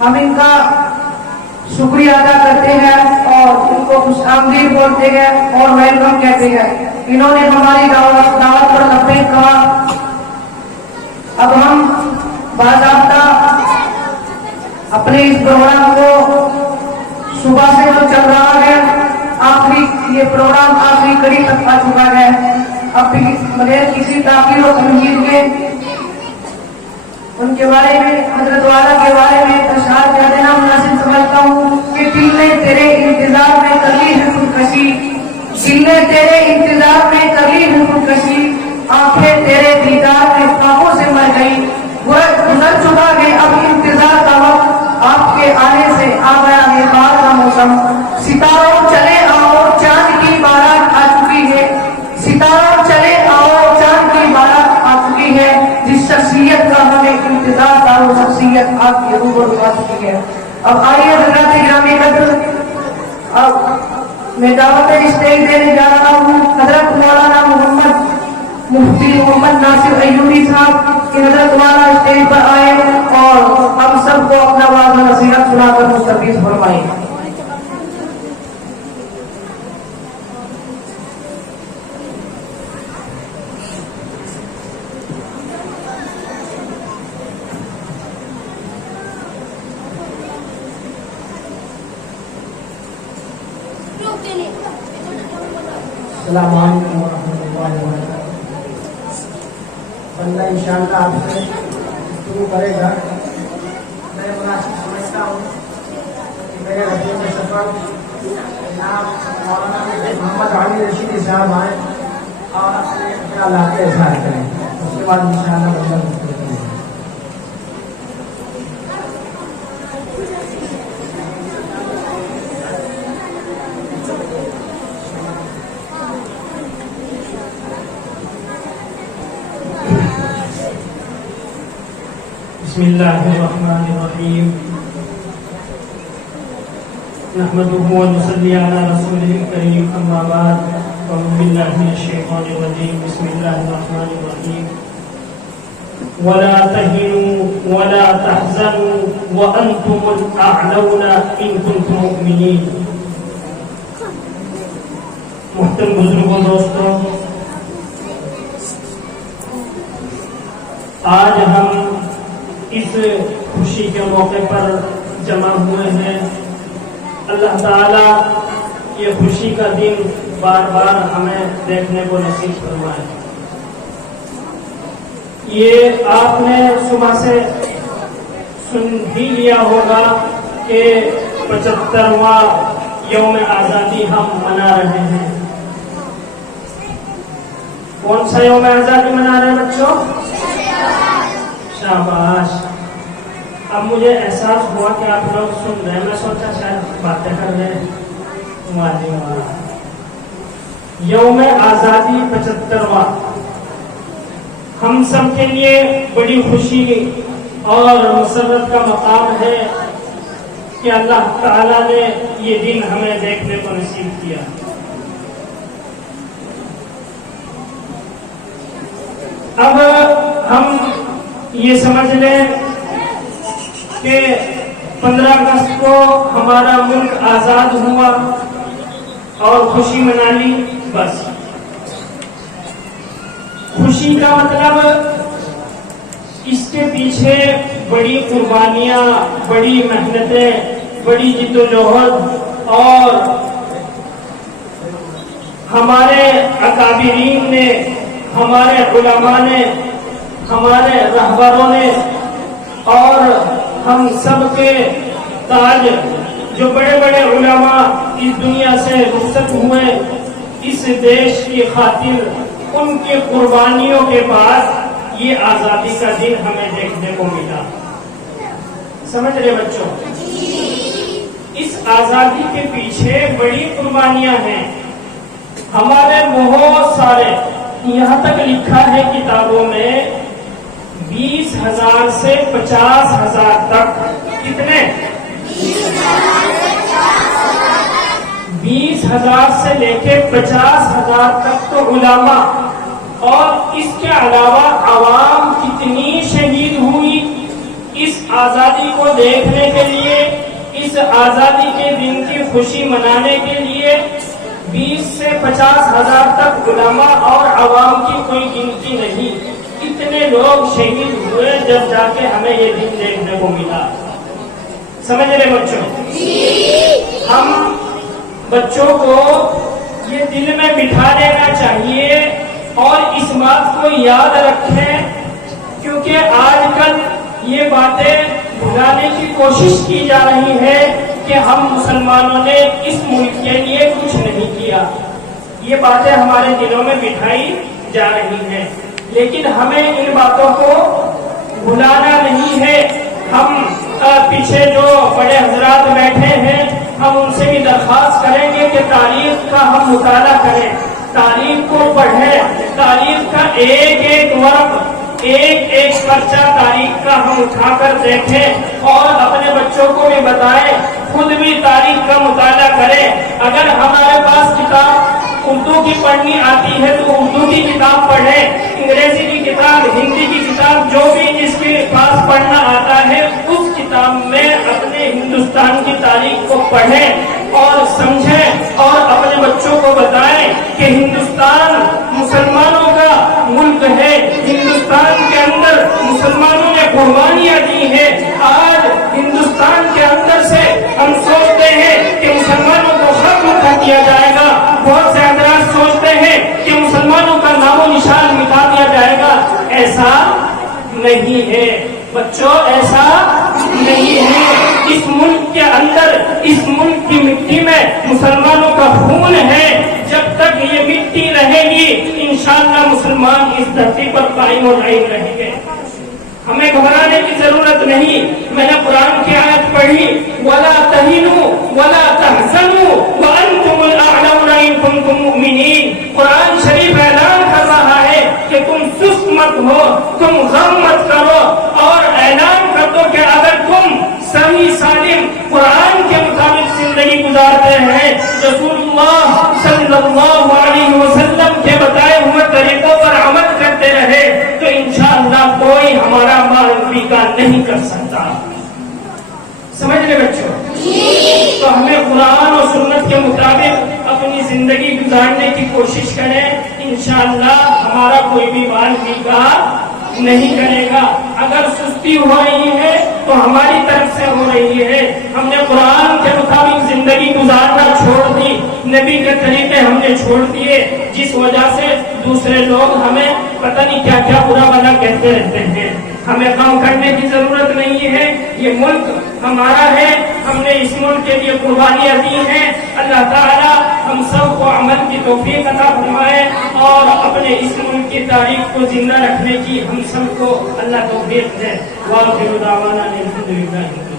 ہم ان کا شکریہ ادا کرتے ہیں اور ان کو خوش آمدید بولتے ہیں اور ویلکم کہتے ہیں. انہوں نے ہماری دعوت پر لبیک کہا. اب ہم باضابطہ اپنے اس پروگرام کو صبح سے جو چل رہا ہے آخری یہ پروگرام آخری کڑی تک آ چکا ہے. اب بھی بغیر کسی تاخیر و تمہید کے ان کے بارے میں حضرت والا کے بارے میں اشعار کہہ دینا مناسب سمجھتا ہوں کہ دل نے تیرے انتظار میں کر لی ہے خودکشی, دل نے تیرے انتظار میں کر لی ہے خودکشی, آنکھیں تیرے دیدار میں خوابوں سے مر گئی. وہ گزر چکا ہے اب انتظار کا وقت, آپ کے آنے سے آ گیا ہے بہار کا موسم. ستاروں چلے آؤ چاند کی بارات آ چکی ہے, ستاروں چلے آؤ چاند کی بارات آ چکی ہے. جس شخصیت کا ہمیں انتظار تھا وہ شخصیت آپ کے روبرو آ چکی ہے. اب آئیے حضرات گرامی قدر, اب میں دعوت اسٹیج دینے جا رہا ہوں حضرت مولانا مفتی محمد ناصر ایوبی صاحب کہ حضرت والا اسٹیج پر آئے اور ہم سب کو اپنا واضح نصیحت سنا کر مستفیض فرمائیں. السلام علیکم ورحمۃ اللہ وبرکاتہ. بندہ انشاءاللہ آپ سے شروع کرے گا. میں مناسب سمجھتا ہوں کہ میرے رفیق سفر جناب مولانا محمد علی رشیدی صاحب آئیں اور اپنا علاقے اظہار کریں. اس کے بعد انشاءاللہ بندہ مختلف کرے گا. بسم اللہ الرحمن الرحیم. نحمده ونصلی علی رسوله الکریم. اما بعد اعوذ باللہ من الشیطان الرجیم. بسم اللہ الرحمن الرحیم. ولا تهنوا ولا تحزنوا وانتم الاعلون ان کنتم مؤمنین. محترم بزرگوں دوستوں, آج ہم اس خوشی کے موقع پر جمع ہوئے ہیں. اللہ تعالی یہ خوشی کا دن بار بار ہمیں دیکھنے کو نصیب فرمائے. یہ آپ نے صبح سے سن بھی لیا ہوگا کہ 75واں یوم آزادی ہم منا رہے ہیں. کون سا یوم آزادی منا رہے ہیں بچوں؟ شاباش. اب مجھے احساس ہوا کہ آپ لوگ سن رہے ہیں. میں سوچا شاید باتیں کر رہے ہیں. یوم آزادی 75واں ہم سب کے لیے بڑی خوشی اور مسرت کا مقام ہے کہ اللہ تعالیٰ نے یہ دن ہمیں دیکھنے کو نصیب کیا. اب ہم یہ سمجھ لیں کہ 15 اگست کو ہمارا ملک آزاد ہوا اور خوشی منا لی. بس خوشی کا مطلب اس کے پیچھے بڑی قربانیاں, بڑی محنتیں, بڑی جد و جہد اور ہمارے اکابرین نے, ہمارے علماء نے, ہمارے رہبروں نے اور ہم سب کے تاج جو بڑے بڑے علماء اس دنیا سے رخصت ہوئے اس دیش کی خاطر, ان کی قربانیوں کے بعد یہ آزادی کا دن ہمیں دیکھنے کو ملا. سمجھ رہے بچوں؟ اس آزادی کے پیچھے بڑی قربانیاں ہیں. ہمارے بہت سارے, یہاں تک لکھا ہے کتابوں میں 20,000 سے 50,000 تک. کتنے؟ 20,000 سے لے کے 50,000 تک تو علماء, اور اس کے علاوہ عوام کتنی شہید ہوئی اس آزادی کو دیکھنے کے لیے، اس آزادی کے دن کی خوشی منانے کے لیے 20 سے 50,000 تک علماء اور عوام کی کوئی گنتی نہیں، اتنے لوگ شہید ہوئے جب جا کے ہمیں یہ دن دیکھنے کو ملا۔ سمجھ رہے بچوں؟ ہم بچوں کو یہ دل میں بٹھا دینا چاہیے اور اس بات کو یاد رکھیں، کیونکہ آج کل یہ باتیں بھلانے کی کوشش کی جا رہی ہے کہ ہم مسلمانوں نے اس ملک کے لیے کچھ نہیں کیا۔ یہ باتیں ہمارے دلوں میں بٹھائی جا رہی ہیں، لیکن ہمیں ان باتوں کو بھلانا نہیں ہے۔ ہم پیچھے جو بڑے حضرات بیٹھے ہیں، ہم ان سے بھی درخواست کریں گے کہ تاریخ کا ہم مطالعہ کریں، تاریخ کو پڑھیں، تاریخ کا ایک ایک ورق، ایک ایک پرچہ تاریخ کا ہم اٹھا کر دیکھیں اور اپنے بچوں کو بھی بتائیں، خود بھی تاریخ کا مطالعہ کریں۔ اگر ہمارے پاس کتاب اردو کی پڑھنی آتی ہے تو اردو کی کتاب پڑھیں، انگریزی کی کتاب، ہندی کی کتاب، جو بھی جس کے پاس پڑھنا آتا ہے اس کتاب میں اپنے ہندوستان کی تاریخ کو پڑھیں اور سمجھیں اور اپنے بچوں کو بتائیں کہ ہندوستان مسلمانوں کا ملک ہے، ہندوستان کے اندر مسلمانوں نے قربانیاں دی ہیں۔ آج ہندوستان کے اندر سے ہم سوچتے ہیں کہ مسلمانوں کو ختم کر دیا جائے گا، بہت سے حضرات سوچتے ہیں کہ مسلمانوں کا نام و نشان مٹا دیا جائے گا۔ ایسا نہیں ہے بچوں، ایسا نہیں ہے۔ اس ملک کے اندر، اس ملک کی مٹی میں مسلمانوں کا خون ہے۔ جب تک یہ مٹی رہے گی انشاءاللہ مسلمان اس دھرتی پر قائم و دائم رہیں گے۔ ہمیں گھبرانے کی ضرورت نہیں۔ میں نے قرآن کی آیت پڑھی، وَلَا تَهِنُوا وَلَا تَحْزَنُوا وَأَنْتُمُ الْأَعْلَوْنَ إِن كُنتُم مُؤْمِنِينَ۔ قرآن شریف اعلان کر رہا ہے کہ تم سست مت ہو، تم غم مت کرو، اور اعلان کر دو کہ اگر تم صحیح سالم قرآن کے مطابق زندگی گزارتے ہیں، رسول اللہ صلی اللہ علیہ وسلم کے بتائے ہوئے طریقوں پر عمل کرتے رہے تو انشاءاللہ کوئی ہمارا مال پیکا نہیں کر سکتا۔ سمجھ رہے بچوں؟ تو ہمیں قرآن اور سنت کے مطابق اپنی زندگی گزارنے کی کوشش کریں، انشاءاللہ ہمارا کوئی بھی مال پیکا نہیں کرے گا۔ اگر سستی ہو رہی ہے تو ہماری طرف سے ہو رہی ہے، ہم نے قرآن کے مطابق زندگی گزارنا چھوڑ دی، نبی کے طریقے ہم نے چھوڑ دیے، جس وجہ سے دوسرے لوگ ہمیں پتہ نہیں کیا کیا برا بھلا کہتے رہتے ہیں۔ ہمیں غم کرنے کی ضرورت نہیں ہے، یہ ملک ہمارا ہے، ہم نے اس ملک کے لیے قربانیاں دی ہیں۔ اللہ تعالیٰ ہم سب کو عمل کی توفیق عطا فرمائے اور اپنے اس ملک کی تاریخ کو زندہ رکھنے کی ہم سب کو اللہ توفیق دے۔ وآخر دعوانا الحمدللہ۔